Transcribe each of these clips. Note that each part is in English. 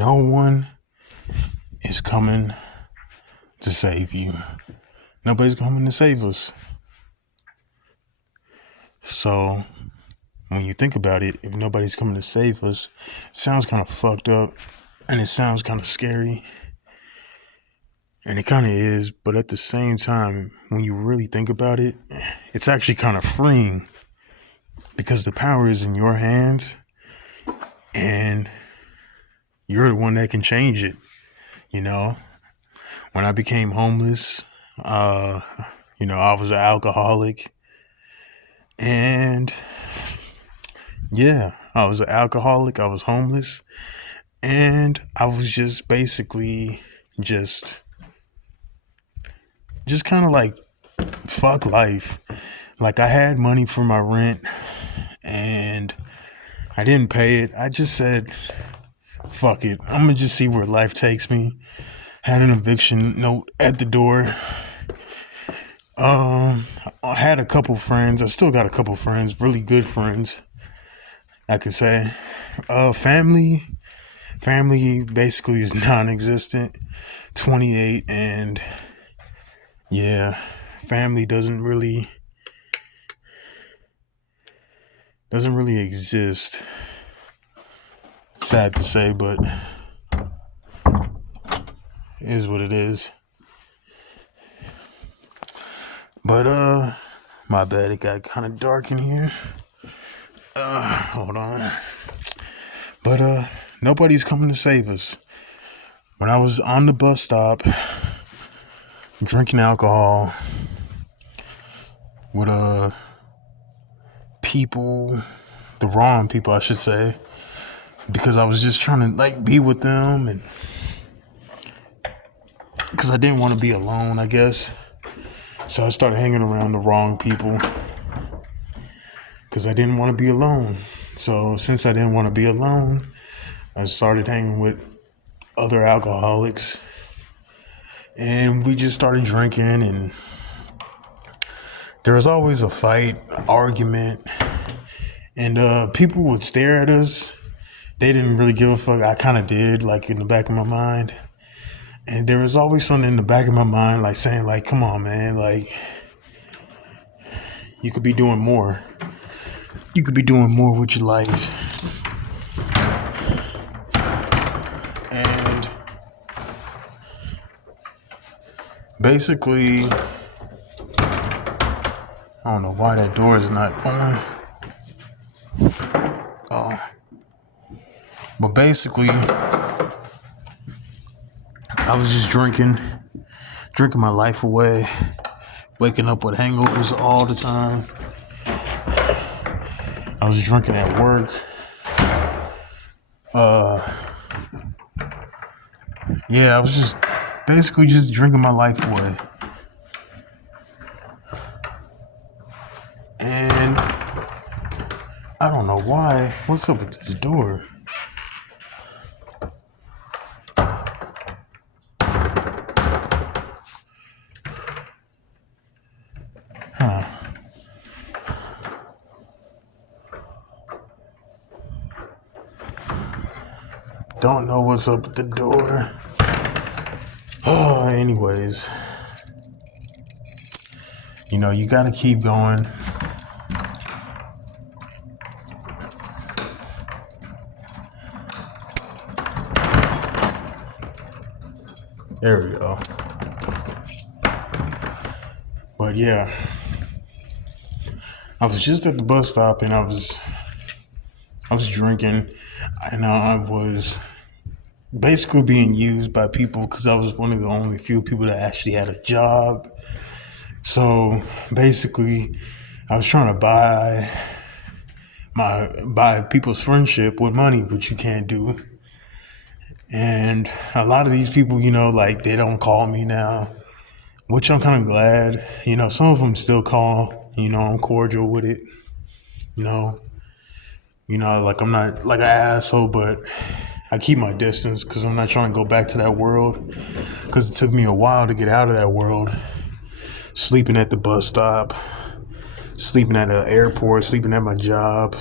no one is coming to save you. Nobody's coming to save us. So when you think about it, if nobody's coming to save us, it sounds kind of fucked up and it sounds kind of scary. And it kind of is, but at the same time, when you really think about it, it's actually kind of freeing because the power is in your hands and you're the one that can change it. You know, when I became homeless, I was an alcoholic, and I was an alcoholic. I was homeless, and I was just basically just kind of like fuck life. Like I had money for my rent, and I didn't pay it. I just said, fuck it. I'm gonna just see where life takes me. Had an eviction note at the door. I had a couple friends. I still got a couple friends, really good friends, I could say. Family basically is non-existent. 28, and family doesn't really exist. Sad to say, but it is what it is. But my bad, it got kind of dark in here. Hold on. But nobody's coming to save us. When I was on the bus stop drinking alcohol with the wrong people, I should say, because I was just trying to be with them, and because I didn't want to be alone, I guess. So I started hanging around the wrong people because I didn't want to be alone. So since I didn't want to be alone, I started hanging with other alcoholics, and we just started drinking, and there was always a fight, argument, and people would stare at us. They didn't really give a fuck. I kind of did, in the back of my mind. And there was always something in the back of my mind, saying, come on, man, you could be doing more. You could be doing more with your life. And basically, I don't know why that door is not going. But basically, I was just drinking my life away, waking up with hangovers all the time. I was drinking at work. I was just basically just drinking my life away. And I don't know why. What's up with this door? Don't know what's up with the door. Anyways, you gotta keep going. There we go. But I was just at the bus stop, and I was drinking, and I was basically being used by people because I was one of the only few people that actually had a job. So basically, I was trying to buy people's friendship with money, which you can't do. And a lot of these people, they don't call me now, which I'm kind of glad. Some of them still call. I'm cordial with it. I'm not like an asshole, but I keep my distance because I'm not trying to go back to that world, because it took me a while to get out of that world. Sleeping at the bus stop, sleeping at the airport, sleeping at my job.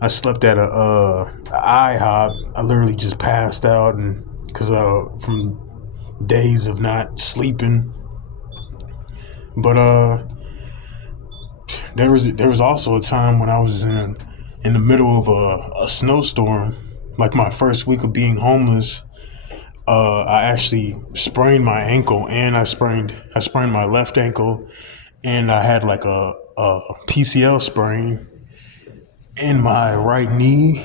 I slept at a IHOP. I literally just passed out, and because from days of not sleeping. But there was also a time when I was in the middle of a snowstorm, like my first week of being homeless. I actually sprained my ankle, and I sprained my left ankle, and I had like a PCL sprain in my right knee.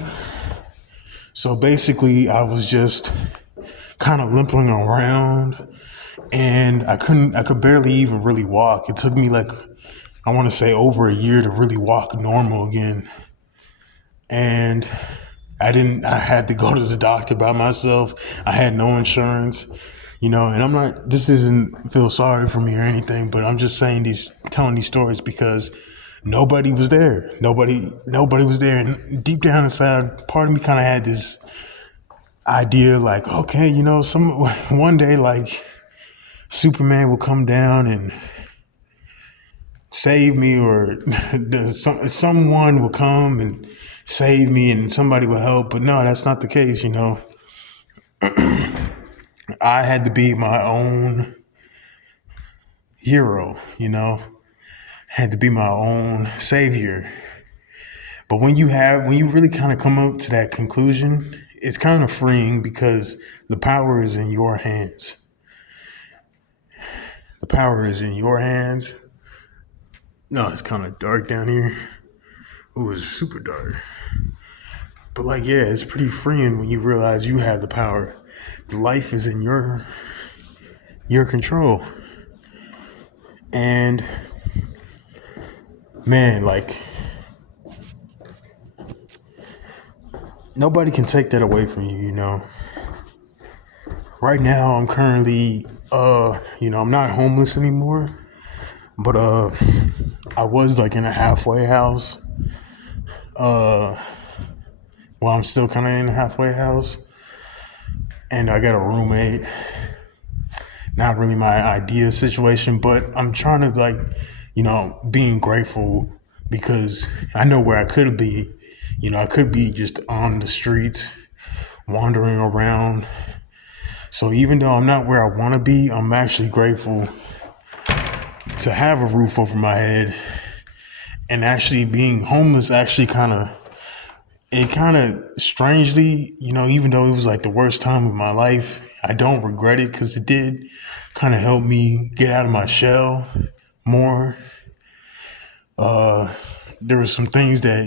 So basically, I was just kind of limping around, and I could barely even really walk. It took me like, I want to say, over a year to really walk normal again. And I had to go to the doctor by myself. I had no insurance, and I'm not, this isn't feel sorry for me or anything, but I'm just telling these stories because nobody was there. Nobody was there. And deep down inside, part of me kind of had this idea like, okay, one day, like, Superman will come down and save me, or someone will come and save me, and somebody will help. But no, that's not the case. I had to be my own hero. Had to be my own savior. But when you really kind of come up to that conclusion, it's kind of freeing because the power is in your hands. The power is in your hands. No, it's kind of dark down here. Ooh, it's super dark. But like, yeah, it's pretty freeing when you realize you have the power. The life is in your control. And man, like, nobody can take that away from you. Right now I'm currently I'm not homeless anymore, but I was like in a halfway house. Well, I'm still kind of in a halfway house, and I got a roommate. Not really my ideal situation, but I'm trying to, like, being grateful because I know where I could be. I could be just on the streets, wandering around. So even though I'm not where I want to be, I'm actually grateful to have a roof over my head. And actually being homeless actually kind of strangely, even though it was like the worst time of my life, I don't regret it because it did kind of help me get out of my shell more. There were some things that,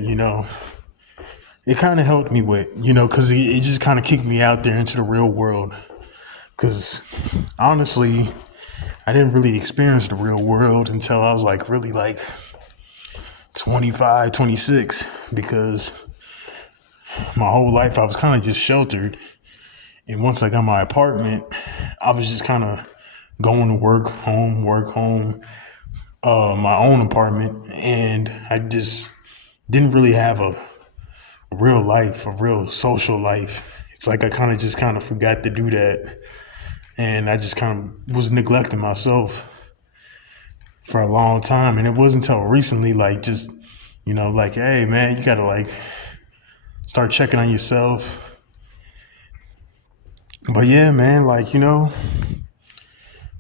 it kind of helped me with, because it just kind of kicked me out there into the real world. Because honestly, I didn't really experience the real world until I was like really like 25, 26, because my whole life I was kind of just sheltered. And once I got my apartment, I was just kind of going to work, home, my own apartment. And I just didn't really have a real life, a real social life. It's like I kind of forgot to do that. And I just kind of was neglecting myself for a long time. And it wasn't until recently, like, just, like, hey, man, you got to, like, start checking on yourself. But yeah, man, like,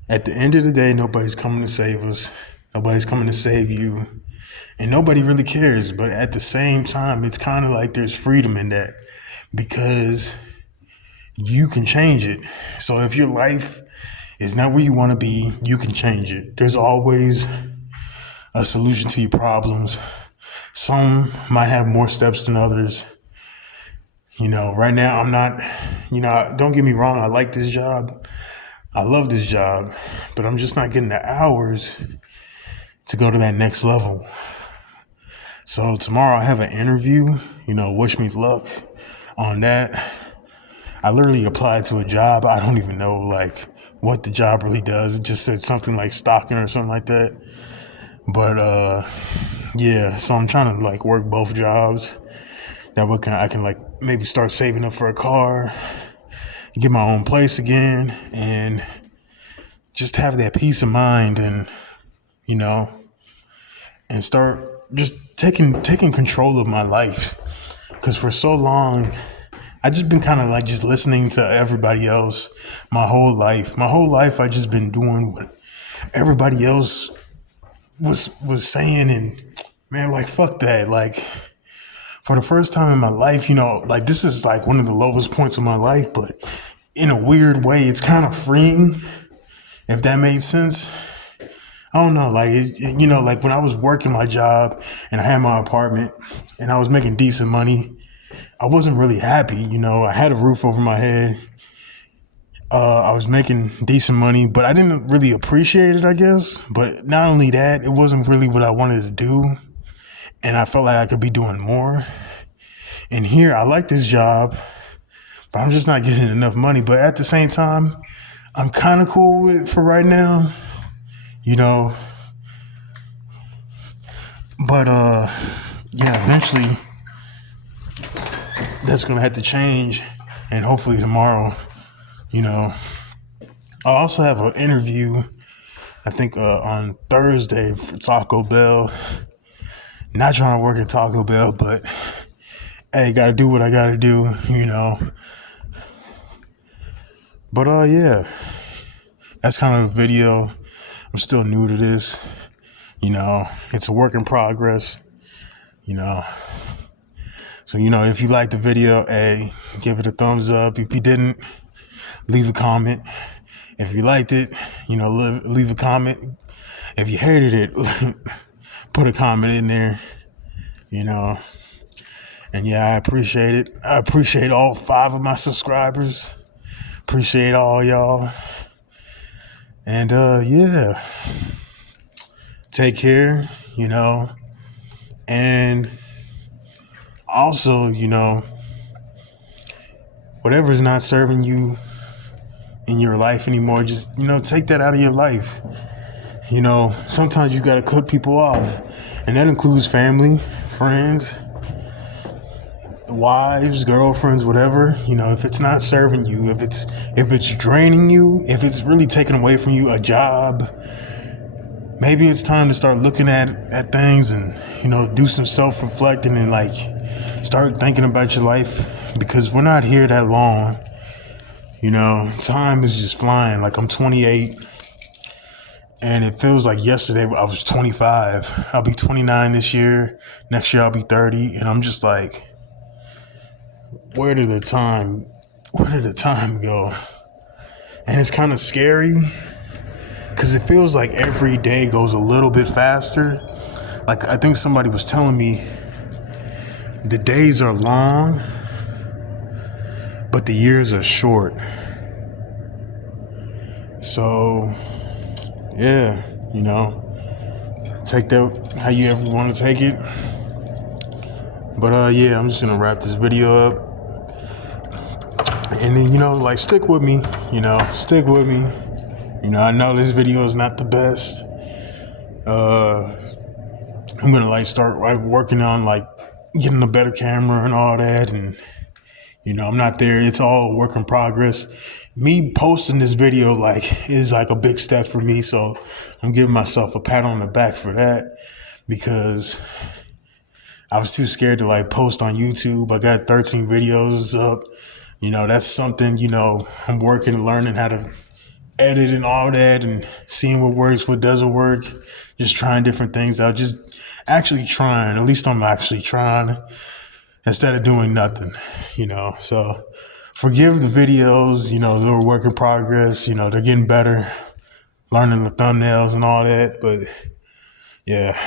at the end of the day, nobody's coming to save us. Nobody's coming to save you. And nobody really cares. But at the same time, it's kind of like there's freedom in that because you can change it. So if your life is not where you want to be, you can change it. There's always a solution to your problems. Some might have more steps than others. Right now I'm not, don't get me wrong, I like this job. I love this job, but I'm just not getting the hours to go to that next level. So tomorrow I have an interview, wish me luck on that. I literally applied to a job. I don't even know like what the job really does. It just said something like stocking or something like that. But yeah, so I'm trying to like work both jobs. That way I can like maybe start saving up for a car, get my own place again, and just have that peace of mind and and start just taking control of my life. Because for so long, I just been kind of like just listening to everybody else my whole life. My whole life, I just been doing what everybody else was saying, and man, like fuck that. Like for the first time in my life, like this is like one of the lowest points of my life, but in a weird way, it's kind of freeing, if that made sense. I don't know, like like when I was working my job and I had my apartment and I was making decent money, I wasn't really happy. I had a roof over my head. I was making decent money, but I didn't really appreciate it, I guess. But not only that, it wasn't really what I wanted to do, and I felt like I could be doing more. And here, I like this job, but I'm just not getting enough money. But at the same time, I'm kind of cool with it for right now, But yeah, eventually that's gonna have to change, and hopefully tomorrow, I also have an interview, I think on Thursday for Taco Bell. Not trying to work at Taco Bell, but hey, gotta do what I gotta do, But yeah, that's kind of a video. I'm still new to this, it's a work in progress, So, if you liked the video, hey, give it a thumbs up. If you didn't, leave a comment. If you liked it, leave a comment. If you hated it, put a comment in there, And yeah, I appreciate it. I appreciate all 5 of my subscribers. Appreciate all y'all. And yeah, take care, And also, whatever's not serving you in your life anymore, just, take that out of your life. Sometimes you got to cut people off, and that includes family, friends, wives, girlfriends, whatever. If it's not serving you, if it's draining you, if it's really taking away from you a job, maybe it's time to start looking at things and, do some self-reflecting and like start thinking about your life, because we're not here that long. Time is just flying. Like I'm 28 and it feels like yesterday I was 25. I'll be 29 this year. Next year I'll be 30. And I'm just like, where did the time go? And it's kind of scary because it feels like every day goes a little bit faster. Like I think somebody was telling me the days are long, but the years are short. So, yeah, take that how you ever want to take it. But yeah, I'm just gonna wrap this video up. And then, stick with me, stick with me. I know this video is not the best. I'm gonna start working on getting a better camera and all that, and I'm not there. It's all work in progress. Me posting this video is a big step for me, so I'm giving myself a pat on the back for that, because I was too scared to post on YouTube. I got 13 videos up. That's something, I'm working and learning how to edit and all that, and seeing what works, what doesn't work, just trying different things out, just actually trying. At least I'm actually trying instead of doing nothing, so forgive the videos, they're a work in progress, they're getting better, learning the thumbnails and all that, but yeah,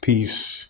peace.